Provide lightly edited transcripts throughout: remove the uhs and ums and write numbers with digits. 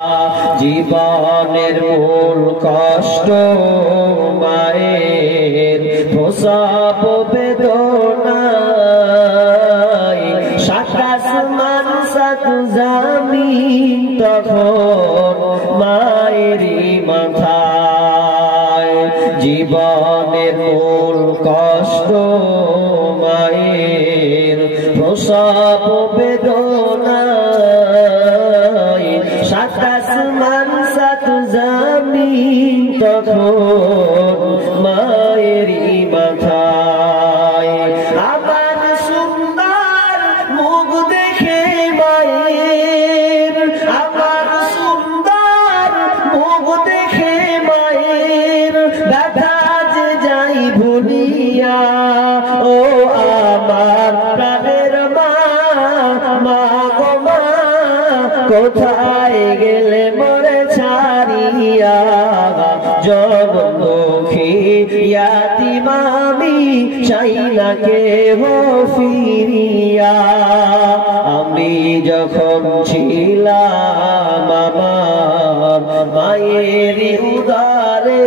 জীবনের মূল কষ্ট মায়ের প্রসব বেদনায়, সাত আসমান সাত জমিন তখন মায়েরই মাথায়। জীবনের মূল কষ্ট মায়ের প্রসব বেদনায়, সাত আসমান সাত জমিন তখন মায়েরই মাথায়। আমার সুন্দর মুখ দেখে মায়ের, আমার সুন্দর মুখ দেখে মায়ের ব্যথা যে যাই ভুলিয়া। ও আমার প্রাণের মা, মা গো মা, কোথায় গেলে মোরে ছাড়িয়া। জনম দুঃখী ইয়াতীম আমি, চাই না কেহ ফিরিয়া। আমি যখন ছিলাম আমার মায়েরই উদারে,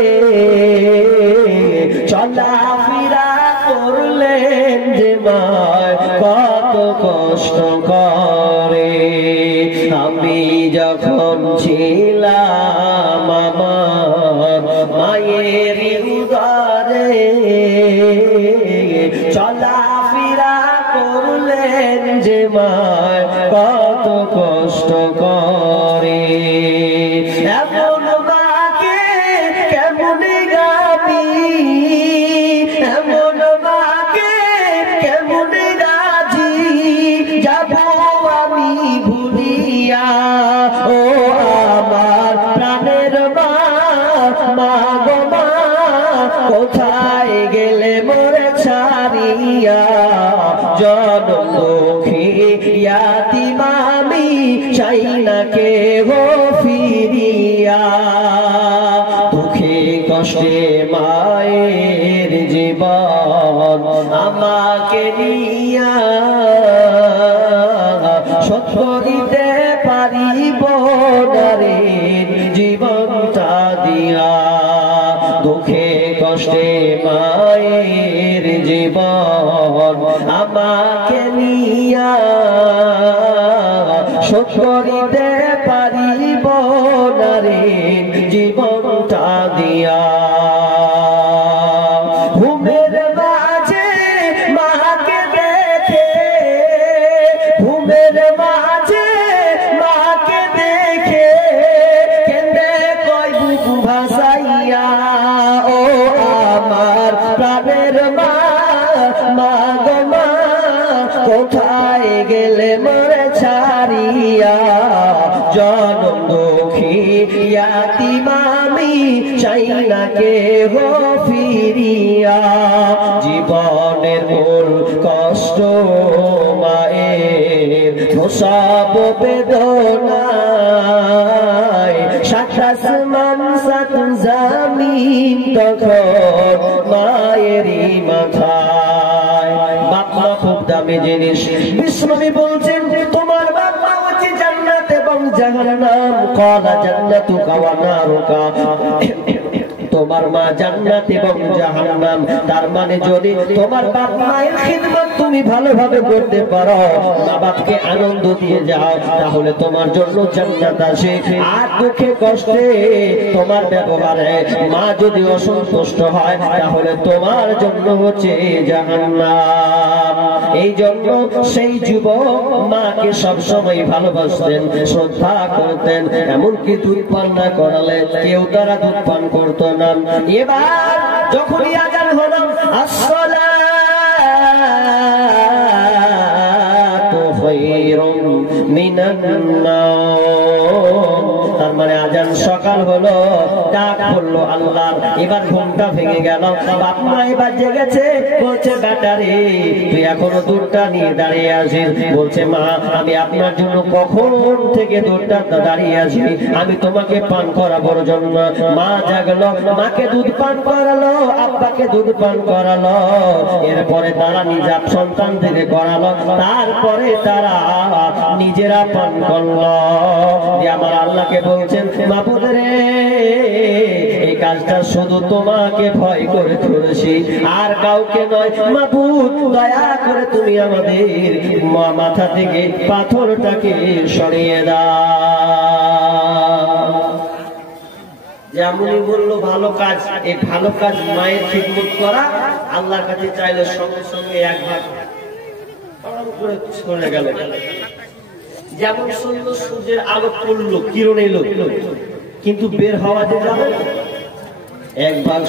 চলাফেরা করলেন যে মায় কত কষ্ট করে। আমি যখন ছিলাম আমার মায়েরই উদারে, চলাফেরা করলেন যে মায় কত কষ্ট করে। এমন মাকে কেমনে গাবি, এমন মাকে কেমনে রাজি যাব আমি ভুলিয়া। ও আমার প্রাণের মা, মা গো মা, কোথায় গেলে মোরে ছাড়িয়া। জনম দুঃখী ইয়াতীম আমি, চাই না কেহ ফিরিয়া। দুঃখে কষ্টে মায়ের জীবন আমাকে নিয়া, শোধ করিতে পারিব না রে জীবনটা দিয়া। দুঃখে কষ্টে মায়ের জীবন আমাকে নিয়া, শোধ করিতে পারিব না রে জীবনটা দিয়া। ঘুমের মাঝে মাকে দেখে, ঘুমের মাঝে মাকে দেখে কেঁদে কয় বুক ভাসাইয়া। ও আমার প্রাণের মা, মা গো মা, কোথায় গেলে মোরে ছাড়িয়া। জনম দুঃখী ইয়াতীম আমি, চাই না কেহ ফিরিয়া। জীবনের মূল কষ্ট মায়ের প্রসব বেদনায়, সাত আসমান সাত জমিন তখন মায়েরই মাথায়। বাপ মা খুব দামি জিনিস। বিষ্ণু বলছেন তোমার বাপ মা হচ্ছে জান্নাত এবং জাহান্নাম। ক্বালা জান্নাতুকা ওয়া নারুকা, তোমার মা জান্নাত এবং জাহান্নাম। তার মানে যদি তোমার বাপ মায়ের খিদমত তুমি ভালোভাবে করতে পারো, মা বাপকে আনন্দ দিয়ে যাও, তাহলে তোমার জন্য জান্নাত আসে। আর দুঃখে কষ্টে তোমার ব্যবহারে মা যদি অসন্তুষ্ট হয়, তাহলে তোমার জন্য হচ্ছে জাহান্নাম। এই জন্য সেই যুবক মাকে সবসময় ভালোবাসতেন, শ্রদ্ধা করতেন, এমনকি দুধ পান না করালে কেউ তারা দুধ পান করতো না। এবার যখনই আযান হলো, আসসালাতু খায়রুম মিনান নাওম, তার মানে আযান ভাইজান সকাল হলো, ডাক পড়লো আল্লাহর, এবার ঘুমটা ভেঙে গেল। বাপ মা এবার জেগেছে, বলছে বেটারে তুই এখনো দুধটা নিয়ে দাঁড়িয়ে আছিস। বলছে মা আমি আপনার জন্য কখন থেকে দুধটা দাঁড়িয়ে আছি, আমি তোমাকে পান করাবোর জন্য। মা জাগলো, মাকে দুধ পান করালো, আব্বাকে দুধ পান করালো, এরপরে তারা নিজা সন্তান থেকে করালো, তারপরে তারা নিজেরা পান করলো। আমার আল্লাহকে বলছেন মাবুদ রে এই কাজটা শুধু তোমাকে ভয় করে করেছি, আর কাউকে নয়। মাবুদ দয়া করে তুমি আমাদের মাথা থেকে পাথরটাকে সরিয়ে দাও। যেমনই বললো ভালো কাজ, এই ভালো কাজ মায়ের খিদমত করা আল্লাহর কাছে চাইলে সঙ্গে সঙ্গে এক ভাগ করে চলে গেল। যেমন সুন্দর সূর্যের আলো পড়লো, কিরণ এলো, কিন্তু বের হওয়া যে যাবে এক ভাগ